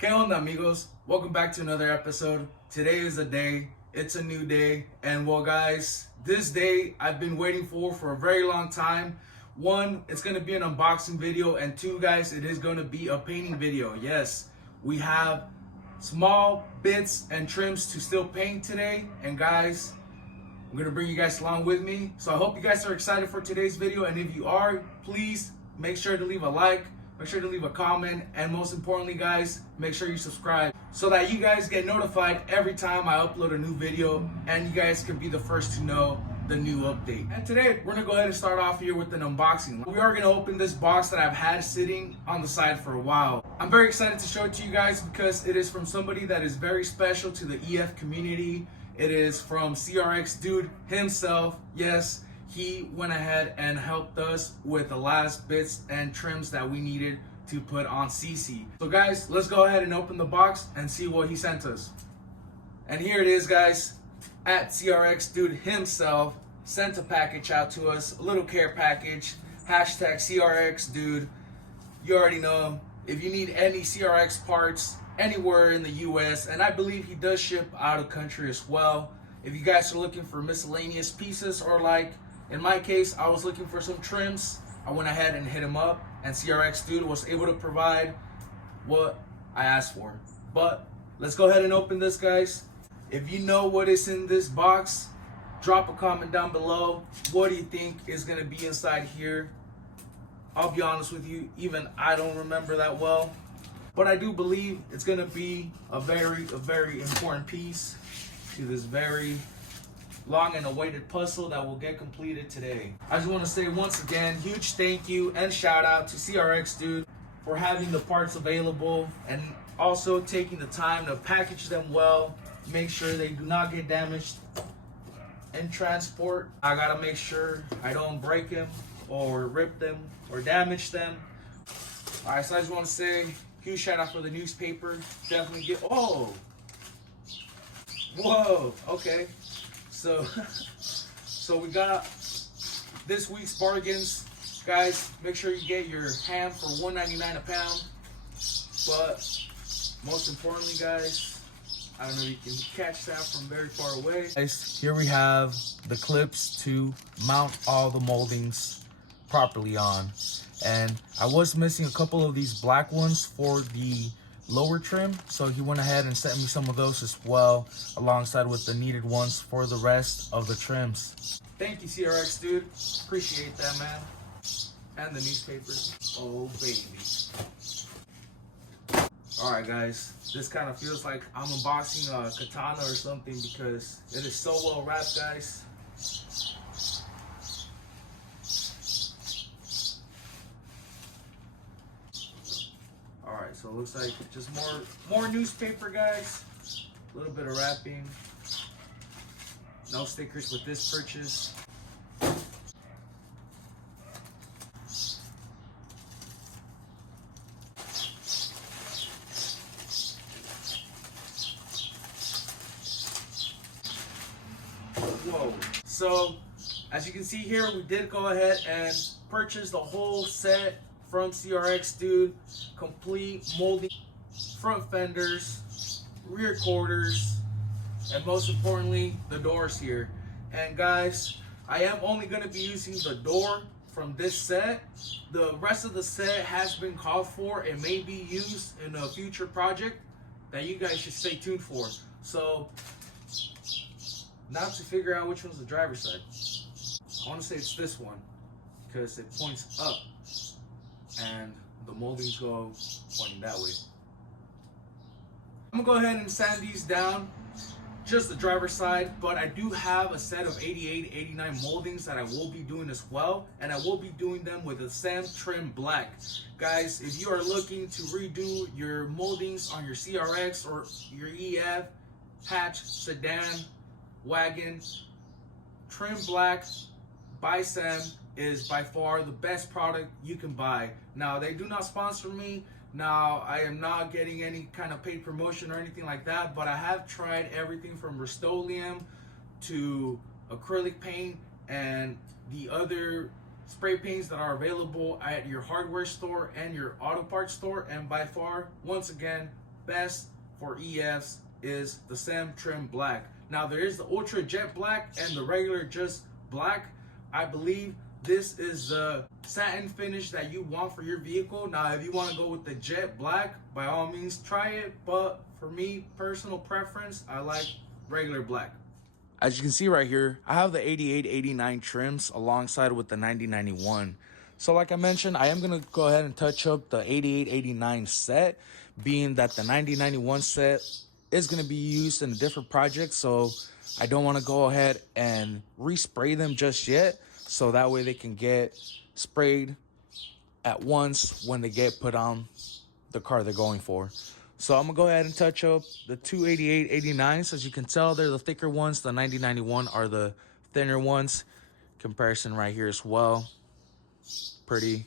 ¿Qué onda, amigos? Welcome back to another episode. Today is a day. It's a new day. And well, guys, this day I've been waiting for a very long time. One, it's going to be an unboxing video. And two, guys, it is going to be a painting video. Yes, we have small bits and trims to still paint today. And guys, I'm going to bring you guys along with me. So I hope you guys are excited for today's video. And if you are, please make sure to leave a like. Make sure to leave a comment, and most importantly, guys, make sure you subscribe so that you guys get notified every time I upload a new video, and you guys can be the first to know the new update. And today, we're gonna go ahead and start off here with an unboxing. We are gonna open this box that I've had sitting on the side for a while. I'm very excited to show it to you guys because it is from somebody that is very special to the EF community. It is from CRX Dude himself. Yes, he went ahead and helped us with the last bits and trims that we needed to put on SÍSÍ. So guys, let's go ahead and open the box and see what he sent us. And here it is, guys. At CRX Dude himself sent a package out to us, a little care package, hashtag CRX Dude. You already know, if you need any CRX parts anywhere in the US, and I believe he does ship out of country as well. If you guys are looking for miscellaneous pieces, or like in my case, I was looking for some trims, I went ahead and hit him up, and CRX Dude was able to provide what I asked for. But let's go ahead and open this, guys. If you know what is in this box, drop a comment down below. What do you think is going to be inside here? I'll be honest with you, even I don't remember that well, but I do believe it's going to be a very important piece to this very long and awaited puzzle that will get completed today. I just want to say once again, huge thank you and shout out to CRX Dude for having the parts available and also taking the time to package them well, make sure they do not get damaged in transport. I gotta make sure I don't break them or rip them or damage them. Alright, so I just want to say huge shout out for the newspaper. Definitely get, oh, whoa, okay. So we got this week's bargains, guys. Make sure you get your ham for $1.99 a pound. But most importantly, guys, I don't know if you can catch that from very far away. Guys, here we have the clips to mount all the moldings properly on, and I was missing a couple of these black ones for the lower trim, so he went ahead and sent me some of those as well, alongside with the needed ones for the rest of the trims. Thank you, CRX Dude. Appreciate that, man. And the newspaper. Oh, baby. Alright, guys. This kind of feels like I'm unboxing a katana or something because it is so well wrapped, guys. Alright, so it looks like just more newspaper, guys. A little bit of wrapping. No stickers with this purchase. Whoa. So, as you can see here, we did go ahead and purchase the whole set from CRX Dude. Complete molding, front fenders, rear quarters, and most importantly, the doors here. And guys, I am only going to be using the door from this set. The rest of the set has been called for and may be used in a future project that you guys should stay tuned for. So now to figure out which one's the driver's side, I want to say it's this one because it points up and the moldings go pointing that way. I'm gonna go ahead and sand these down, just the driver's side, but I do have a set of 88, 89 moldings that I will be doing as well, and I will be doing them with a sand trim black. Guys, if you are looking to redo your moldings on your CRX or your EF, hatch, sedan, wagon, trim black by Sam is by far the best product you can buy. Now, they do not sponsor me. Now, I am not getting any kind of paid promotion or anything like that, but I have tried everything from Rust-Oleum to acrylic paint and the other spray paints that are available at your hardware store and your auto parts store, and by far, once again, best for EFs is the SEM trim black. Now there is the ultra jet black and the regular just black. I believe this is the satin finish that you want for your vehicle. Now if you want to go with the jet black, by all means try it, but for me, personal preference, I like regular black. As you can see right here, I have the 8889 trims alongside with the 9091. So like I mentioned, I am going to go ahead and touch up the 8889 set, being that the 9091 set is going to be used in a different project. So I don't want to go ahead and respray them just yet. So that way they can get sprayed at once when they get put on the car they're going for. So I'm gonna go ahead and touch up the two 8889s. As you can tell, they're the thicker ones. The 9091 are the thinner ones. Comparison right here as well. Pretty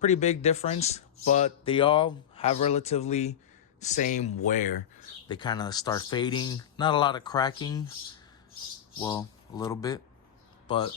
big difference, but they all have relatively same wear. They kind of start fading. Not a lot of cracking. Well, a little bit, but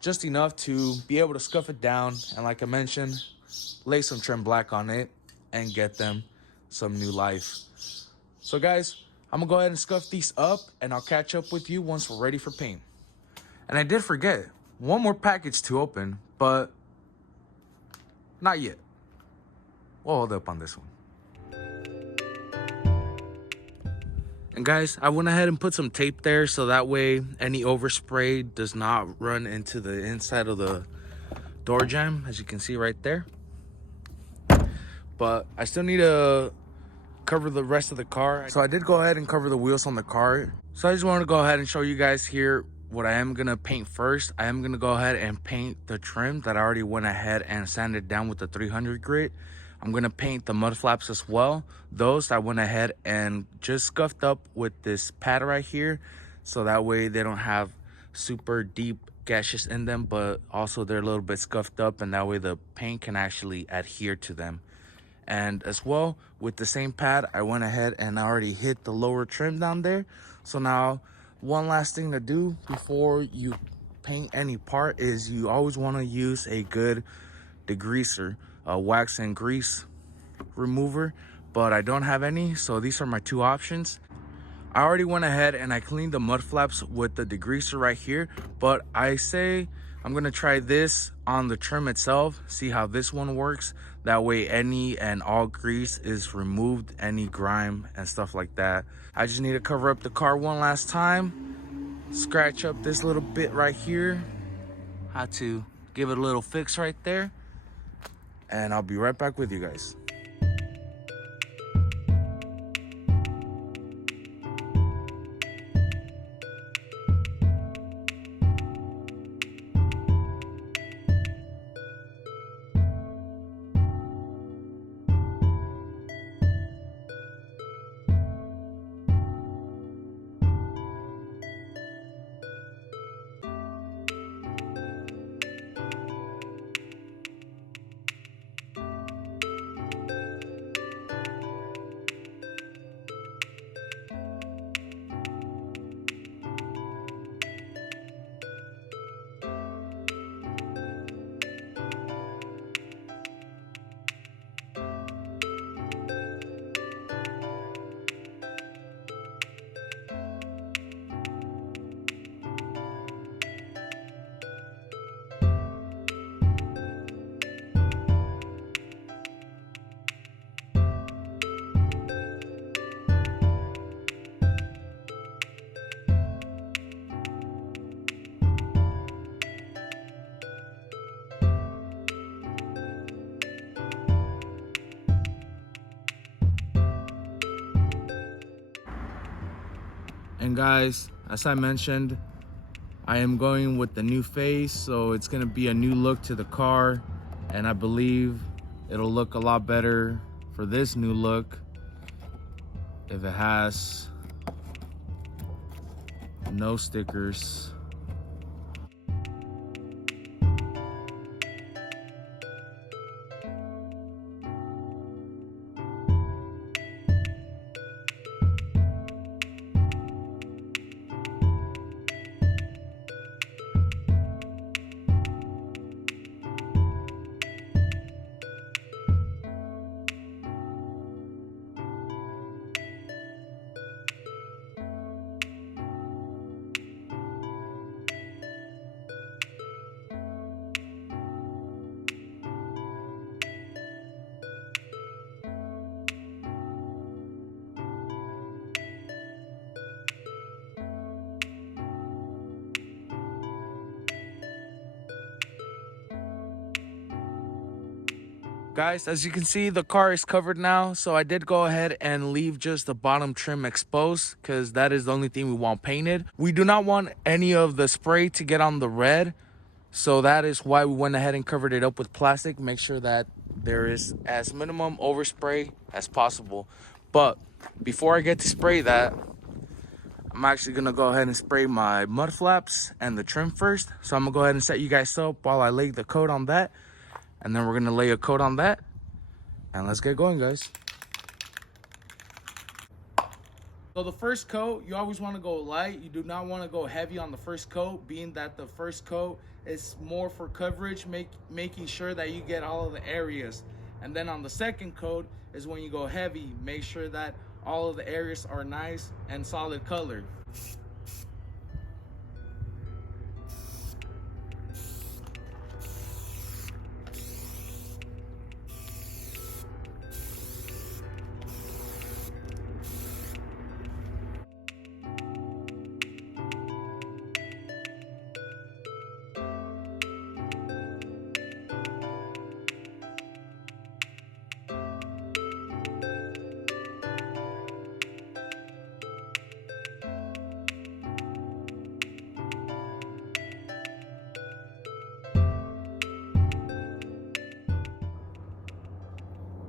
just enough to be able to scuff it down. And like I mentioned, lay some trim black on it and get them some new life. So guys, I'm gonna go ahead and scuff these up, and I'll catch up with you once we're ready for paint. And I did forget one more package to open, but not yet. We'll hold up on this one. And guys, I went ahead and put some tape there so that way any overspray does not run into the inside of the door jamb, as you can see right there. But I still need to cover the rest of the car. So I did go ahead and cover the wheels on the car. So I just wanted to go ahead and show you guys here what I am gonna paint first. I am gonna go ahead and paint the trim that I already went ahead and sanded down with the 300 grit. I'm gonna paint the mud flaps as well. Those I went ahead and just scuffed up with this pad right here, so that way they don't have super deep gashes in them, but also they're a little bit scuffed up, and that way the paint can actually adhere to them. And as well, with the same pad, I went ahead and I already hit the lower trim down there. So now, one last thing to do before you paint any part is you always want to use a good degreaser, a wax and grease remover, but I don't have any, so these are my two options. I already went ahead and I cleaned the mud flaps with the degreaser right here, but I say I'm gonna try this on the trim itself, see how this one works. That way any and all grease is removed, any grime and stuff like that. I just need to cover up the car one last time, scratch up this little bit right here. Had to give it a little fix right there, and I'll be right back with you guys. And guys, as I mentioned, I am going with the new face, so it's gonna be a new look to the car, and I believe it'll look a lot better for this new look if it has no stickers. Guys, as you can see, the car is covered now, so I did go ahead and leave just the bottom trim exposed because that is the only thing we want painted. We do not want any of the spray to get on the red, so that is why we went ahead and covered it up with plastic. Make sure that there is as minimum overspray as possible. But before I get to spray that, I'm actually gonna go ahead and spray my mud flaps and the trim first. So I'm gonna go ahead and set you guys up while I lay the coat on that. And then we're gonna lay a coat on that. And let's get going, guys. So the first coat, you always wanna go light. You do not wanna go heavy on the first coat, being that the first coat is more for coverage, making sure that you get all of the areas. And then on the second coat is when you go heavy, make sure that all of the areas are nice and solid color.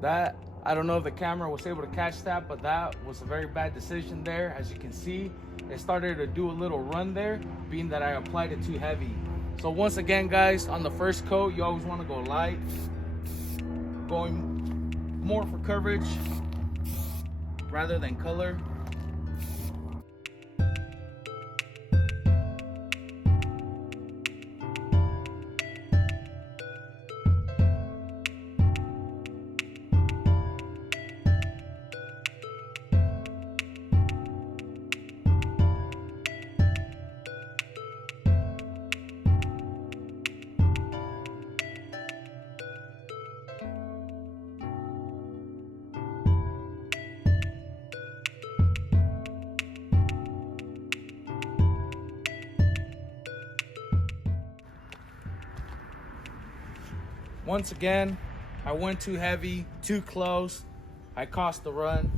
That, I don't know if the camera was able to catch that, but that was a very bad decision there. As you can see, it started to do a little run there, being that I applied it too heavy. So once again, guys, on the first coat, you always want to go light, going more for coverage rather than color. Once again, I went too heavy, too close. I cost the run.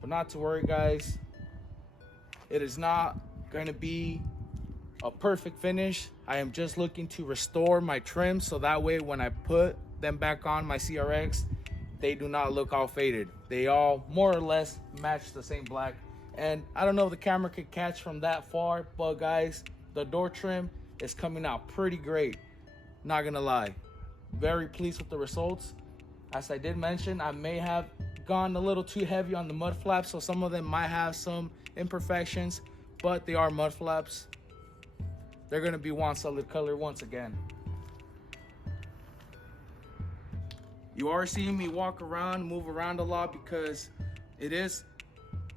But not to worry, guys. It is not going to be a perfect finish. I am just looking to restore my trim so that way when I put them back on my CRX, they do not look all faded. They all more or less match the same black. And I don't know if the camera could catch from that far, but guys, the door trim is coming out pretty great. Not gonna lie. Very pleased with the results. As I did mention, I may have gone a little too heavy on the mud flaps, so some of them might have some imperfections, but they are mud flaps. They're gonna be one solid color once again. You are seeing me walk around, move around a lot because it is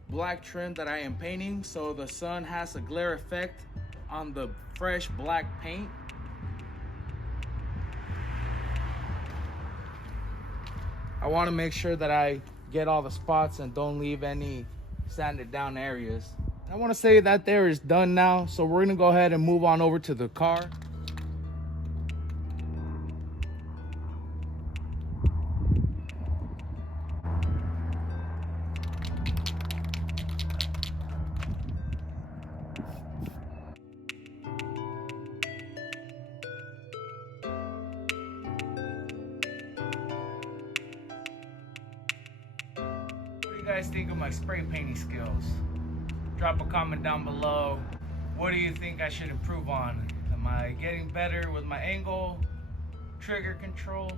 black trim that I am painting, so the sun has a glare effect on the fresh black paint. I want to make sure that I get all the spots and don't leave any sanded down areas. I want to say that there is done now, so we're going to go ahead and move on over to the car. What do you guys think of my spray painting skills? Drop a comment down below. What do you think I should improve on? Am I getting better with my angle, trigger control?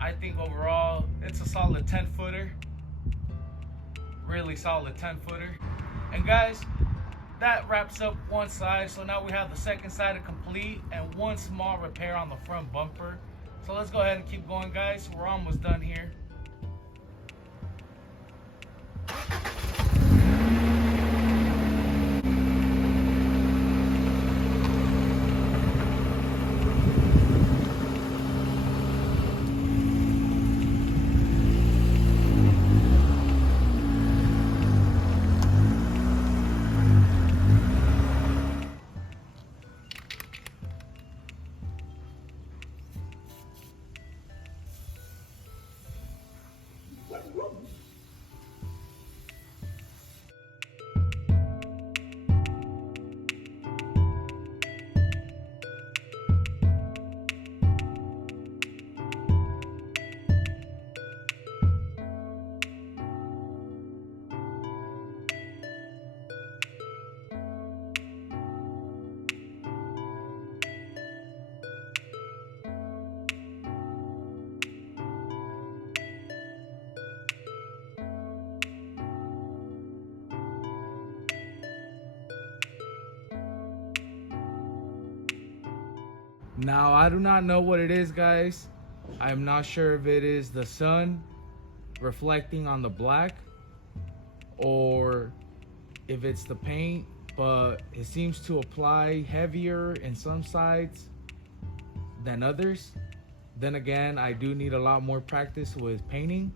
I think overall it's a solid 10-footer. Really solid 10-footer. And guys, that wraps up one side. So now we have the second side to complete and one small repair on the front bumper. So let's go ahead and keep going, guys. We're almost done here. Now, I do not know what it is, guys. I'm not sure if it is the sun reflecting on the black or if it's the paint, but it seems to apply heavier in some sides than others. Then again, I do need a lot more practice with painting.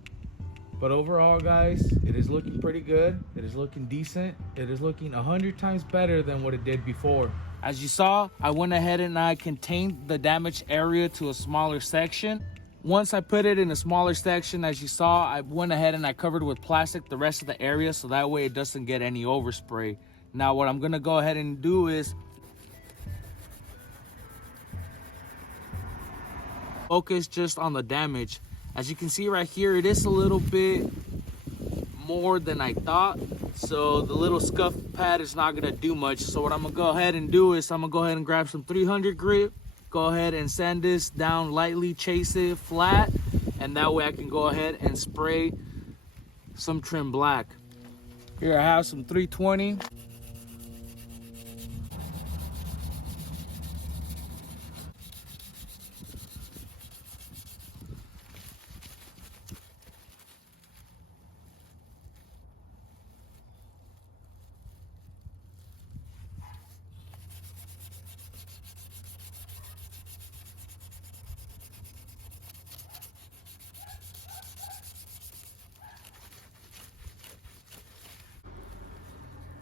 But overall, guys, it is looking pretty good. It is looking decent. It is looking 100 times better than what it did before. As you saw, I went ahead and I contained the damaged area to a smaller section. Once I put it in a smaller section, as you saw, I went ahead and I covered with plastic the rest of the area so that way it doesn't get any overspray. Now what I'm gonna go ahead and do is focus just on the damage. As you can see right here, it is a little bit more than I thought. So the little scuff pad is not gonna do much. So what I'm gonna go ahead and do is I'm gonna go ahead and grab some 300 grit, go ahead and sand this down lightly, chase it flat, and that way I can go ahead and spray some trim black. Here I have some 320.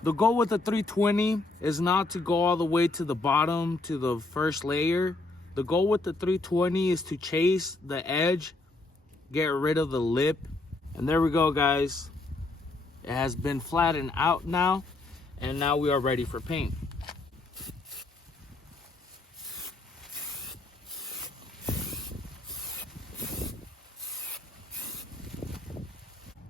The goal with the 320 is not to go all the way to the bottom to the first layer. The goal with the 320 is to chase the edge, get rid of the lip. And there we go, guys. It has been flattened out now, and now we are ready for paint.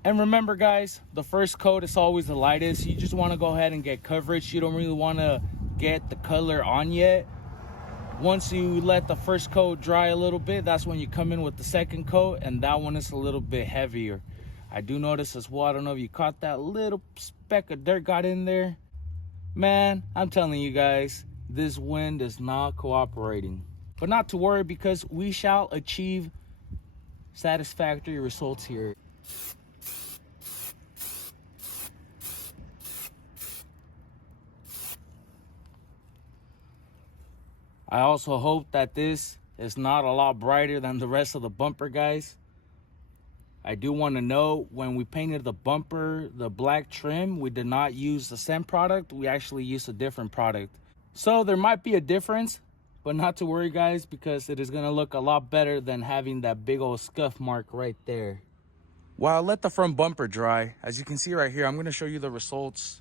And remember, guys, the first coat is always the lightest. You just want to go ahead and get coverage. You don't really want to get the color on yet. Once you let the first coat dry a little bit, that's when you come in with the second coat, and that one is a little bit heavier. I do notice as well, I don't know if you caught that little speck of dirt got in there. Man, I'm telling you guys, this wind is not cooperating. But not to worry, because we shall achieve satisfactory results here. I also hope that this is not a lot brighter than the rest of the bumper, guys. I do want to know, when we painted the bumper, the black trim, we did not use the same product. We actually used a different product. So there might be a difference, but not to worry, guys, because it is going to look a lot better than having that big old scuff mark right there. While I let the front bumper dry, as you can see right here, I'm going to show you the results.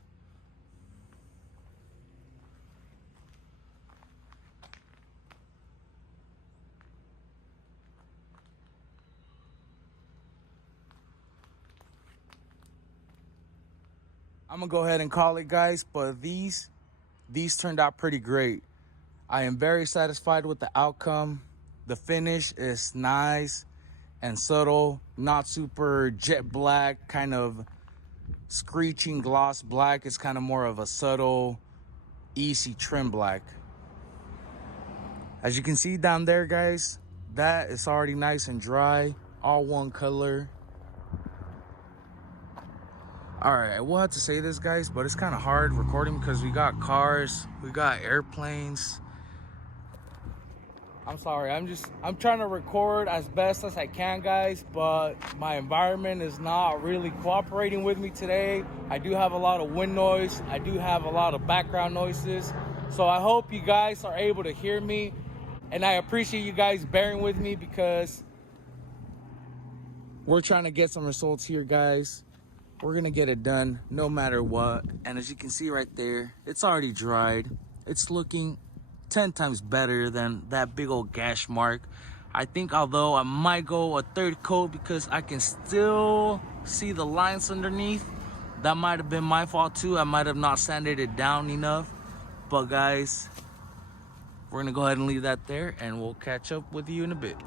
I'm gonna go ahead and call it, guys, but these turned out pretty great. I am very satisfied with the outcome. The finish is nice and subtle, not super jet black, kind of screeching gloss black. It's kind of more of a subtle, easy trim black. As you can see down there, guys, that is already nice and dry, all one color. All right, I will have to say this, guys, but it's kind of hard recording because we got cars, we got airplanes. I'm sorry, I'm trying to record as best as I can, guys, but my environment is not really cooperating with me today. I do have a lot of wind noise. I do have a lot of background noises. So I hope you guys are able to hear me, and I appreciate you guys bearing with me because we're trying to get some results here, guys. We're gonna get it done no matter what. And as you can see right there, it's already dried. It's looking 10 times better than that big old gash mark. I think although I might go a third coat because I can still see the lines underneath. That might have been my fault too. I might have not sanded it down enough. But guys, we're gonna go ahead and leave that there, and we'll catch up with you in a bit.